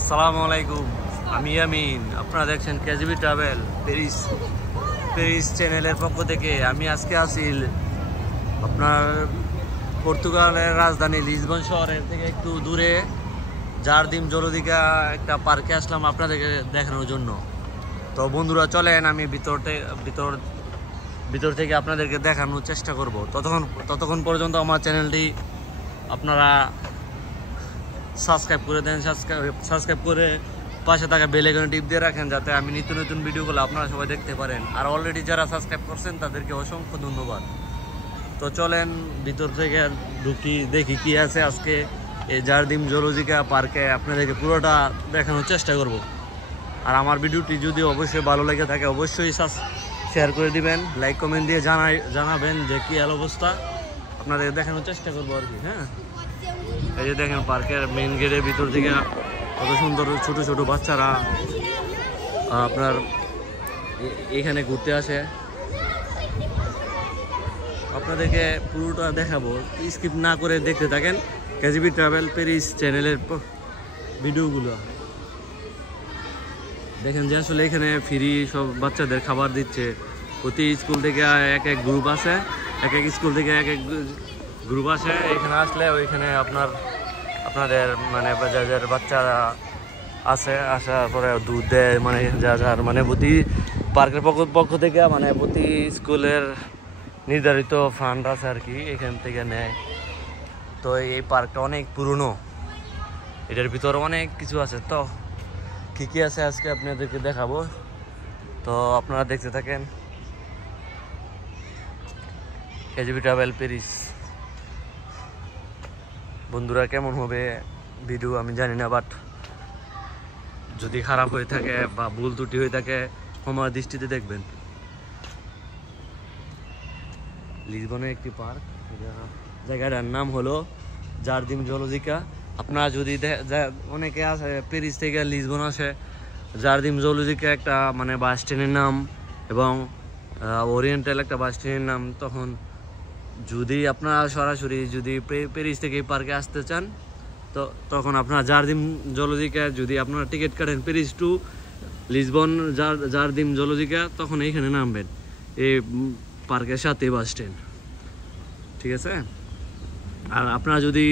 আসসালামু আলাইকুম, আমি আমিন। আপনারা দেখছেন কেজিবি ট্রাভেল প্যারিস প্যারিস চ্যানেলের পক্ষ থেকে। আমি আজকে আছি আপনার পর্তুগালের রাজধানী লিসবন শহরের থেকে একটু দূরে জারদিম জলদিকা একটা পার্কে আসলাম আপনাদেরকে দেখানোর জন্য। তো বন্ধুরা চলেন, আমি ভিতর থেকে আপনাদেরকে দেখানোর চেষ্টা করব। ততক্ষণ পর্যন্ত আমার চ্যানেলটি আপনারা সাবস্ক্রাইব করে দেন, সাবস্ক্রাইব করে পাশে থাকা বেল আইকনে টিপ দিয়ে রাখেন, যাতে আমি নিত্য নতুন ভিডিওগুলো আপনারা সবাই দেখতে পারেন। আর অলরেডি যারা সাবস্ক্রাইব করছেন তাদেরকে অসংখ্য ধন্যবাদ। তো চলেন ভিতর থেকে ঢুকি, দেখি কি আছে আজকে এই জারদিম জলদিকা পার্কে। আপনাদেরকে পুরোটা দেখানোর চেষ্টা করব। আর আমার ভিডিওটি যদি অবশ্যই ভালো লেগে থাকে অবশ্যই শেয়ার করে দিবেন, লাইক কমেন্ট দিয়ে জানাবেন যে কী অবস্থা। আপনাদের দেখানোর চেষ্টা করবো আর কি। হ্যাঁ, এই যে দেখেন পার্কের মেইন গেটের ভিতর থেকে কত সুন্দর ছোট ছোট বাচ্চারা আপনার এখানে ঘুরতে আসে। আপনাদেরকে পুরোটা দেখাবো, স্কিপ না করে দেখতে থাকেন কেজিবি ট্রাভেল প্যারিস চ্যানেলের ভিডিওগুলো। দেখেন যে আসলে এখানে ফ্রি সব বাচ্চাদের খাবার দিচ্ছে। প্রতি স্কুল থেকে এক এক গ্রুপ আছে, এক এক স্কুল থেকে এক এক গ্রুপ আসে। এখানে আসলে ওইখানে আপনাদের মানে যাদের বাচ্চারা আছে আসার পরে দুধ দেয়, মানে যার মানে প্রতি পার্কের পক্ষ থেকে মানে প্রতি স্কুলের নির্ধারিত ফান্ড আছে আর কি, এখান থেকে নেয়। তো এই পার্কটা অনেক পুরনো, এটার ভিতরে অনেক কিছু আছে। তো কী কী আছে আজকে আপনাদেরকে দেখাবো, তো আপনারা দেখতে থাকেন কেজিবি ট্রাভেল প্যারিস। বন্ধুরা কেমন হবে ভিডিও আমি জানি না, বাট যদি খারাপ হয়ে থাকে বা ভুল ত্রুটি হয়ে থাকে আমার দৃষ্টিতে দেখবেন। লিসবনের একটি পার্ক, জায়গাটার নাম হলো জারদিম জলদিকা। আপনারা যদি অনেকে আসে প্যারিস থেকে লিসবন আসে, জারদিম জলদিকা একটা মানে বাস স্ট্যান্ডের নাম এবং ওরিয়েন্টাল একটা বাস স্ট্যান্ডের নাম। তখন যদি আপনারা সরাসরি যদি প্যারিস থেকে এই পার্কে আসতে চান, তো তখন আপনারা জারদিম জলদিকা যদি আপনারা টিকিট কাটেন প্যারিস টু লিসবন জারদিম জলদিকা, তখন এইখানে নামবেন এই পার্কের সাথে বাস স্ট্যান্ড, ঠিক আছে। আর আপনারা যদি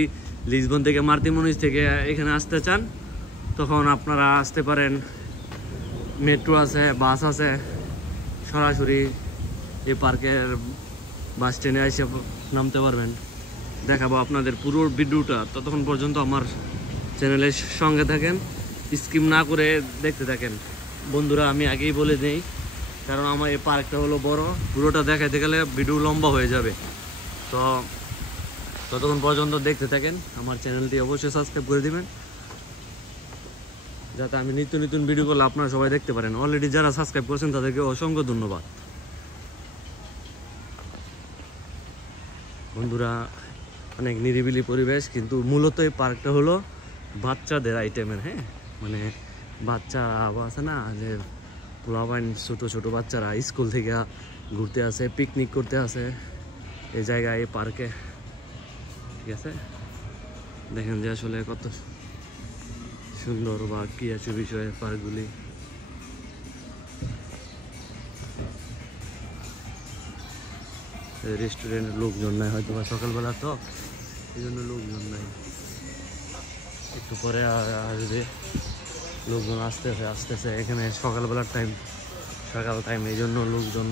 লিসবন থেকে মার্তিমনিজ থেকে এখানে আসতে চান, তখন আপনারা আসতে পারেন, মেট্রো আছে, বাস আছে, সরাসরি এই পার্কের বাস স্ট্যান্ডে এসে নামতে পারবেন। দেখাবো আপনাদের পুরো ভিডিওটা। ততক্ষণ পর্যন্ত আমার চ্যানেলের সঙ্গে থাকেন, স্কিপ না করে দেখতে থাকেন। বন্ধুরা আমি আগেই বলে দিই, কারণ আমার এই পার্কটা হলো বড়, পুরোটা দেখাতে গেলে ভিডিও লম্বা হয়ে যাবে। তো ততক্ষণ পর্যন্ত দেখতে থাকেন, আমার চ্যানেলটি অবশ্যই সাবস্ক্রাইব করে দিবেন, যাতে আমি নিত্য নতুন ভিডিও করলে আপনারা সবাই দেখতে পারেন। অলরেডি যারা সাবস্ক্রাইব করছেন তাদেরকে অসংখ্য ধন্যবাদ। বন্ধুরা অনেক নিরিবিলি পরিবেশ, কিন্তু মূলত এই পার্কটা হলো বাচ্চাদের আইটেমের। হ্যাঁ, মানে বাচ্চা আছে না, যে পোলাপাইন ছোটো ছোটো বাচ্চারা স্কুল থেকে ঘুরতে আসে, পিকনিক করতে আসে এই জায়গায়, এই পার্কে, ঠিক আছে। দেখেন যে আসলে কত সুন্দর বা কী আছে বিষয়ে পার্কগুলি। রেস্টুরেন্টের লোকজন নাই হয়তো বা সকালবেলা, তো এই জন্য লোকজন নাই। একটু পরে আসবে লোকজন, আসতেছে এখানে সকাল টাইম, এই জন্য লোকজন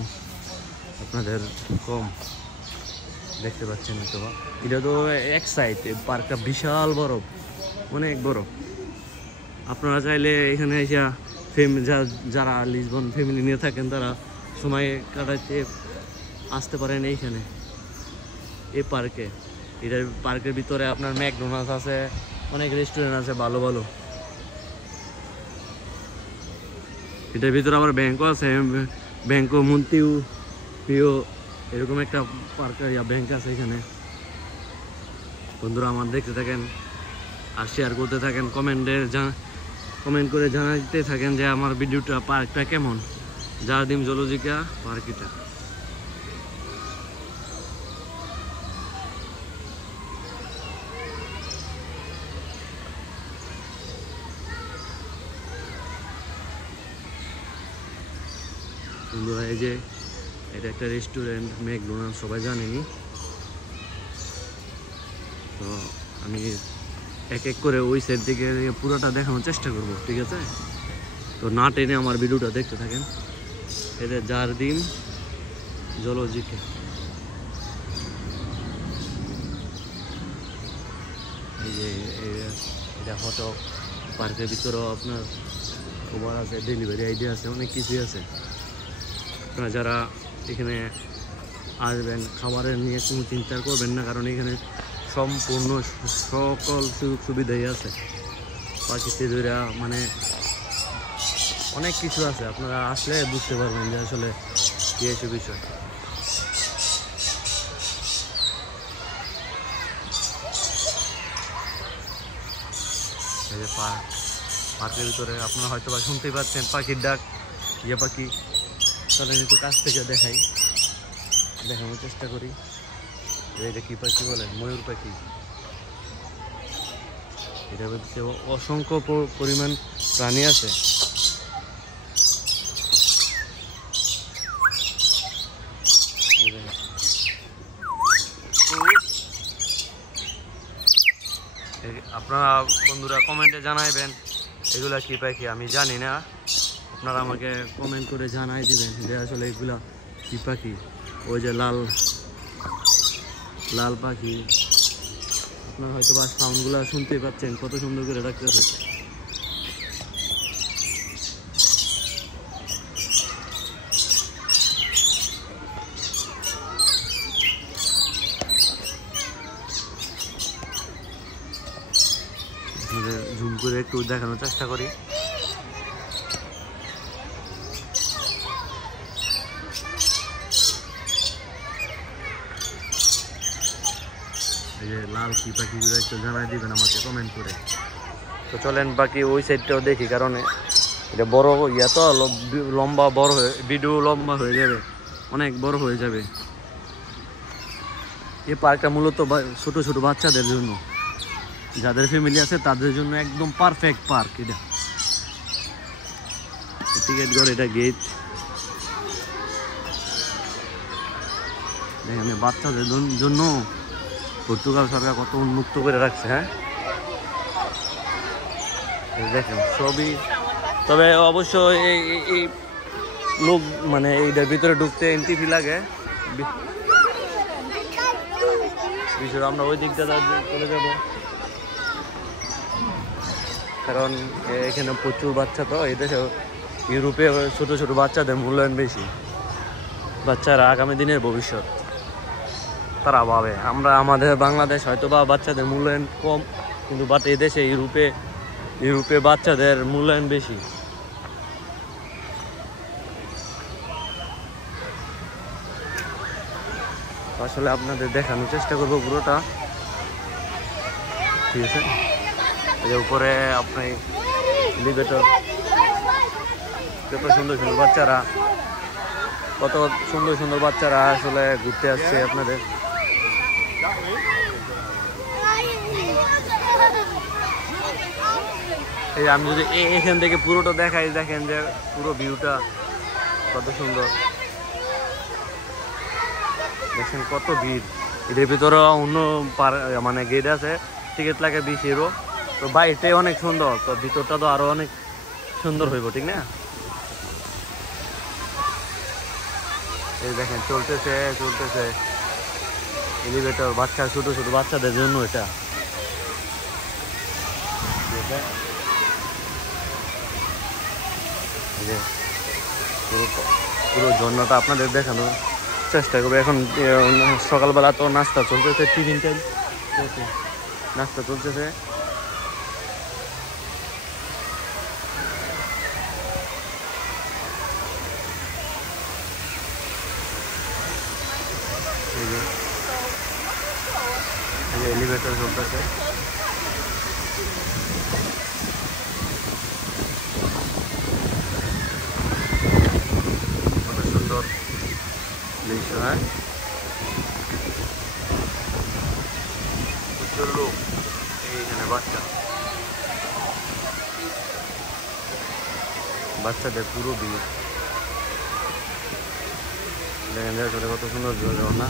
আপনাদের কম দেখতে পাচ্ছেন হয়তো বা। এটা তো এক সাইড, পার্কটা বিশাল বড়, অনেক বড়। আপনারা চাইলে এখানে এসে যারা লিসবন ফ্যামিলি নিয়ে থাকেন তারা সময় কাটাতে আসতে পারেন এইখানে এই পার্কে। এটার পার্কের ভিতরে আপনার ম্যাকডোনাল্ডস আছে, অনেক রেস্টুরেন্ট আছে ভালো ভালো। এটার ভিতরে আবার ব্যাংকও আছে, ব্যাংকও মন্ত্রীও প্রিয়, এরকম একটা পার্ক ব্যাংক আছে এখানে। বন্ধুরা আমার দেখতে থাকেন আর শেয়ার করতে থাকেন, কমেন্ট করে জানাতে থাকেন যে আমার ভিডিওটা পার্কটা কেমন, জারদিম জলদিকা পার্কটা। বন্ধুরা এই যে এটা একটা রেস্টুরেন্ট ম্যাকডোনাল্ড, সবাই জানেনি। তো আমি এক এক করে ওই সাইড থেকে পুরোটা দেখানোর চেষ্টা করব, ঠিক আছে? তো না টেনে আমার ভিডিওটা দেখতে থাকেন। এটা জারদিম জুলজিক্যাল। এই যে এটা ফটো পার্কের ভিতরেও আপনার খাবার আছে, ডেলিভারি আইডিয়া আছে, অনেক কিছুই আছে। আপনারা যারা এখানে আসবেন খাবারের নিয়ে কোনো চিন্তা করবেন না, কারণ এখানে সম্পূর্ণ সকল সুযোগ সুবিধাই আছে। পাখিতে ধরে মানে অনেক কিছু আছে, আপনারা আসলে বুঝতে পারবেন যে আসলে কি এসব বিষয়। এই যে পার্কের ভিতরে আপনারা হয়তো বা শুনতেই পাচ্ছেন পাখির ডাক, ইয়ে পাখি। তাহলে একটু কাছ থেকে দেখানোর চেষ্টা করি। এটা কি পাখি বলে? ময়ূর পাখি। এটার মধ্যে অসংখ্য পরিমাণ প্রাণী আছে। আপনারা বন্ধুরা কমেন্টে জানাইবেন এগুলা কি পাখি, আমি জানি না। আপনারা আমাকে কমেন্ট করে জানাই দিবেন যে আসলে এগুলা কি পাখি। ওই যে লাল পাখি, আপনারা হয়তো বা সাউন্ডগুলো শুনতেই পাচ্ছেন, কত সুন্দর করে রাখতেছে। জুম করে একটু দেখানোর চেষ্টা করি। এই যে লাল কি পাখিগুলো একটু জানাই দিবেন আমাকে কমেন্ট করে। তো চলেন বাকি ওই সাইডটাও দেখি, কারণ এটা বড় ইয়া তো লম্বা বড় হয়ে ভিডিও লম্বা হয়ে যাবে, অনেক বড় হয়ে যাবে। এই পার্কটা মূলত ছোট ছোট বাচ্চাদের জন্য, যাদের ফ্যামিলি আছে তাদের জন্য একদম পারফেক্ট পার্ক এটা। টিকিট ঘর, এটা গেট। এখানে বাচ্চাদের জন্য পর্তুগাল সরকার কত উন্মুক্ত করে রাখছে। হ্যাঁ দেখেন সবই, তবে অবশ্য এই লোক মানে এইটার ভিতরে ঢুকতে এন্ট্রি ফি লাগে। বিশেষ আমরা ওই দিকটা চলে যাব, কারণ এখানে প্রচুর বাচ্চা। তো এই দেশে ইউরোপে ছোট ছোট বাচ্চাদের মূল্যায়ন বেশি। বাচ্চারা আগামী দিনের ভবিষ্যৎ, তারা ভাবে। আমরা আমাদের বাংলাদেশ হয়তো বা বাচ্চাদের মূল্যায়ন কম, কিন্তু বাট এই দেশে ইউরোপে বাচ্চাদের মূল্যায়ন বেশি। আসলে আপনাদের দেখানোর চেষ্টা করবো পুরোটা, ঠিক আছে? এর উপরে আপনি এলিভেটর, কত সুন্দর সুন্দর বাচ্চারা, কত সুন্দর সুন্দর বাচ্চারা আসলে ঘুরতে আসছে আপনাদের। এই আমি যদি এখান থেকে পুরোটা দেখাই, দেখেন যে পুরো ভিউটা কত সুন্দর। দেখেন কত ভিড়। এদের ভিতরে অন্য মানে গেট আছে, টিকিট লাগে 20 ইউরো। তো বাইরটাই অনেক সুন্দর, তো ভিতরটা তো আরো অনেক সুন্দর হইব, ঠিক না? এই দেখেন চলতেছে এলিভেটর, বাচ্চা ছোট ছোট বাচ্চাদের জন্য এটা। পুরো ঝর্ণাটা আপনাদের দেখানোর চেষ্টা করবো। এখন সকালবেলা তো নাস্তা চলতেছে, টিফিন টাইম নাস্তা চলতেছে। এলিভেটর চলতেছে। কত সুন্দর দৃশ্য। হ্যাঁ প্রচুর লোক এইখানে, বাচ্চাদের পুরো ভিড়। দেখেন যে আসলে কত সুন্দর ঝর্ণা।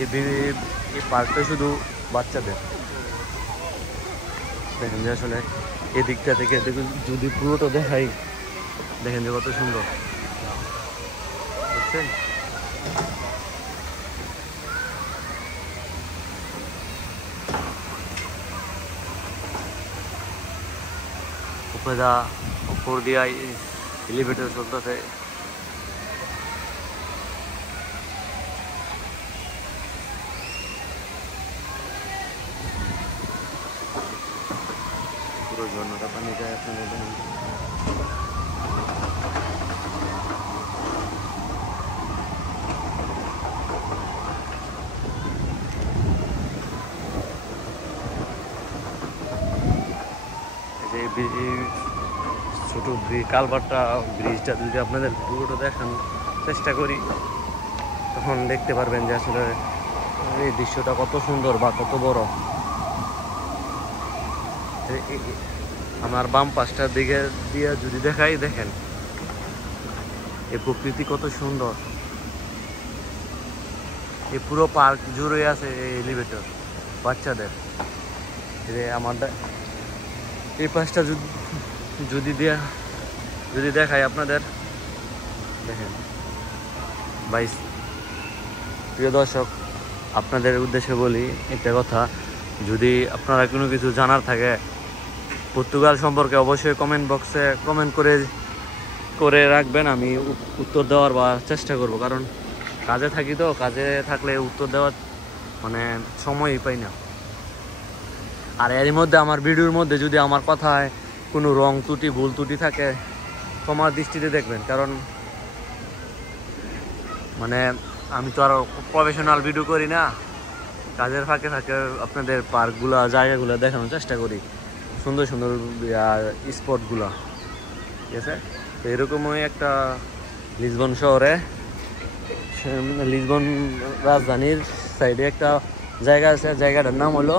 এই পার্কটা শুধু বাচ্চাদের। দেখেন যে আসলে এদিকটা থেকে যদি পুরোটা দেখাই, দেখেন যে কত সুন্দর, বুঝছেন? উপর দিয়া এলিভেটর চলতেছে। পুরো ঝর্ণাটা পানি যায় আপনাদের দেখেন। ছোট কালভারটা, ব্রিজটা যদি আপনাদের পুরোটা দেখান চেষ্টা করি, তখন দেখতে পারবেন যে আসলে এই দৃশ্যটা কত সুন্দর বা কত বড়। আমার বাম পাশটার দিকে দিয়ে যদি দেখাই, দেখেন এই প্রকৃতি কত সুন্দর। এই পুরো পার্ক জুড়ে আছে এই এলিভেটর বাচ্চাদের। আমার এই পাশটা যদি দেখাই আপনাদের, দেখেন ভাই। প্রিয় দর্শক, আপনাদের উদ্দেশ্যে বলি একটা কথা, যদি আপনারা কোনো কিছু জানার থাকে পর্তুগাল সম্পর্কে, অবশ্যই কমেন্ট বক্সে কমেন্ট করে রাখবেন। আমি উত্তর দেওয়ার বা চেষ্টা করব, কারণ কাজে থাকি তো, কাজে থাকলে উত্তর দেওয়ার মানে সময়ই পাই না। আর এর মধ্যে আমার ভিডিওর মধ্যে যদি আমার কথায় কোনো রং ত্রুটি, ভুল ত্রুটি থাকে, ক্ষমার দৃষ্টিতে দেখবেন। কারণ মানে আমি তো আর প্রফেশনাল ভিডিও করি না, কাজের ফাঁকে ফাঁকে আপনাদের পার্কগুলা, জায়গাগুলো দেখানোর চেষ্টা করি, সুন্দর সুন্দর স্পটগুলো, ঠিক আছে? তো এরকমই একটা লিসবন শহরে, লিসবন রাজধানীর সাইডে একটা জায়গা আছে। জায়গাটার নাম হলো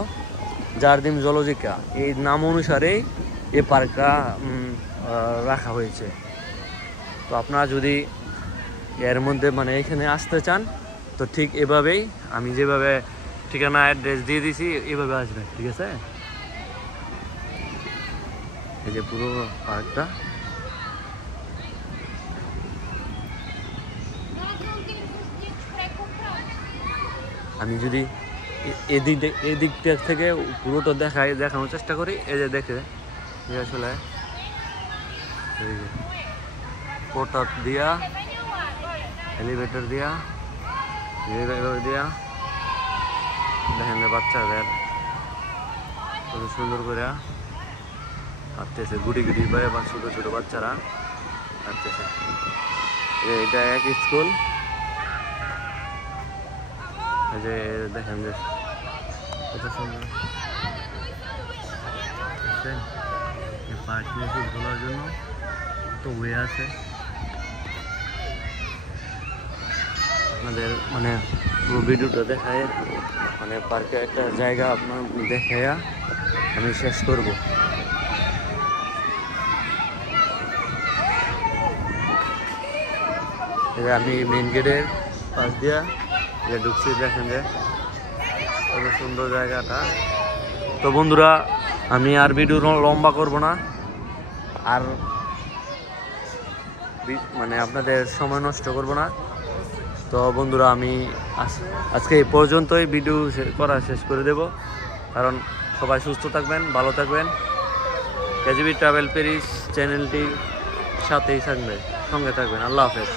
জারদিম জলজিকা। এই নাম অনুসারেই এই পার্কটা রাখা হয়েছে। তো আপনারা যদি এর মধ্যে মানে এখানে আসতে চান, তো ঠিক এভাবেই আমি যেভাবে ঠিকানা অ্যাড্রেস দিয়ে দিছি, এভাবে আসবেন, ঠিক আছে? এই যে পুরো পার্কটা। আমি যদি এদিকটা থেকে পুরোটা দেখানোর চেষ্টা করি, এই যে দেখে আসলে পোর্টার দিয়া, এলিভেটর দিয়া দেখেন যে বাচ্চাদের কত সুন্দর করে হাঁটতেছে, গুটি গুটি পায়ে বা ছোটো ছোটো বাচ্চারা হাঁটতেছে। এটা এক স্কুল। এই যে দেখেন যে কত সুন্দর পার্ক নিয়ে খুব ঘোরার জন্য কত ওয়ে আছে। আপনাদের মানে পুরো ভিডিওটা দেখায়, মানে পার্কে একটা জায়গা আপনার দেখাইয়া আমি শেষ করব। আমি মেন গেটের পাশ দিয়া ঢুকছি, দেখেন যে কত সুন্দর জায়গাটা। তো বন্ধুরা, আমি আর ভিডিও লম্বা করব না, আর মানে আপনাদের সময় নষ্ট করব না। তো বন্ধুরা, আমি আজকে এই পর্যন্তই ভিডিও করা শেষ করে দেব। কারণ সবাই সুস্থ থাকবেন, ভালো থাকবেন। কেজিবি ট্রাভেল প্যারিস চ্যানেলটি সাথেই থাকবেন, সঙ্গে থাকবেন। আল্লাহ হাফেজ।